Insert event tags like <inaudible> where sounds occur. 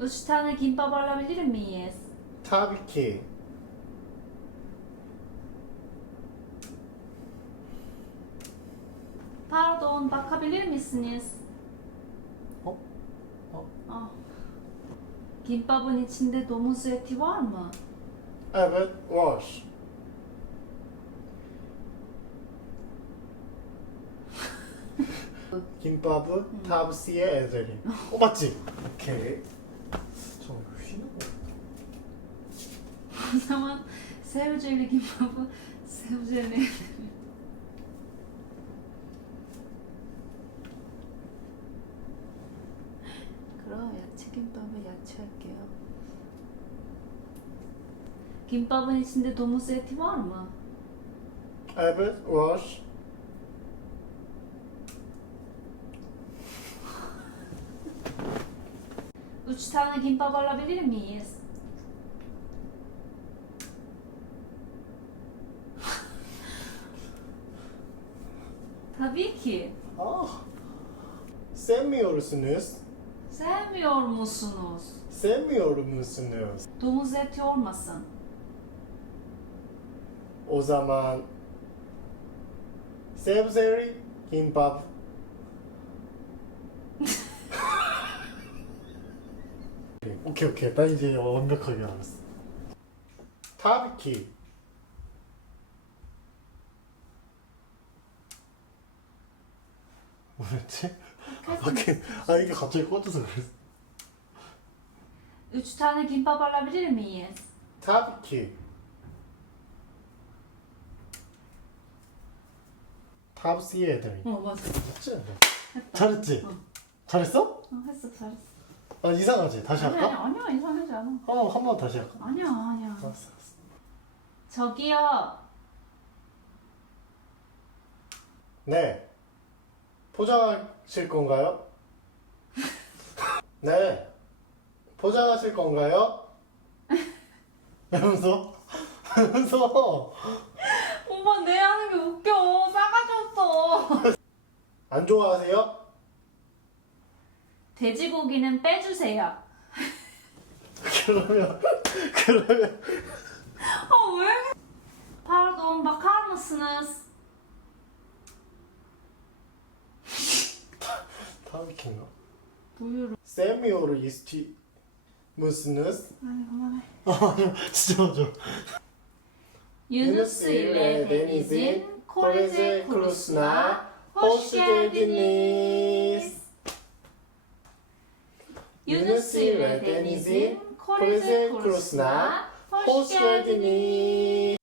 Üç tane kimbap alabilir miyiz? Tabii ki. Pardon, bakabilir misiniz? Hop, hop. Ah. Kimbapın içinde domuz eti var mı? Evet, var. <laughs> 김밥을 tavsiye ederim. 어 맞지? 오케이. O zaman 새우젤리 김밥ı 새우젤리. 그럼 야채 김밥은 야채 할게요. 김밥은 içinde domuz eti var mı? Evet, var. Üç tane kimbap alabilir miyiz? Tabii ki. Ah. Sevmiyorsunuz. Sevmiyor musunuz? Sevmiyor musunuz? Domuz eti olmasın. O zaman sebzeli 김밥. 오케이 오케이 나 이제 완벽하게 알았어. 타비키. 아, 밖에 아 이게 갑자기 꽂혀서 그랬어. Üç tane kimbap alabilir miyiz? 타비키. tavsiye ederim. 어 맞아. 맞지? 잘했지? 잘했어? 어, 했어 잘했어. 아 이상하지? 다시 아니야 할까? 아니야 이상하지 않아. 어, 한번 다시 할까? 아니야 아니야. 알았어, 알았어. 저기요. 네. 포장하실 건가요? <laughs> 네. 포장하실 건가요? <laughs> 이러면서? 이러면서 <laughs> 오빠 내 하는 게 웃겨. 싸가지 없어. 안 좋아하세요? 돼지고기는 빼주세요. 그러면 그러면 아 왜? 세미오르 이스티 Viking o. Buyurun. Sevmiyor isti mısınız? Hadi aman. <laughs> Stüdyo. Yunus ile Deniz'in Koreze Kurusu'na hoş geldiniz. Yunus ile Deniz'in Koreze Kurusu'na hoş geldiniz.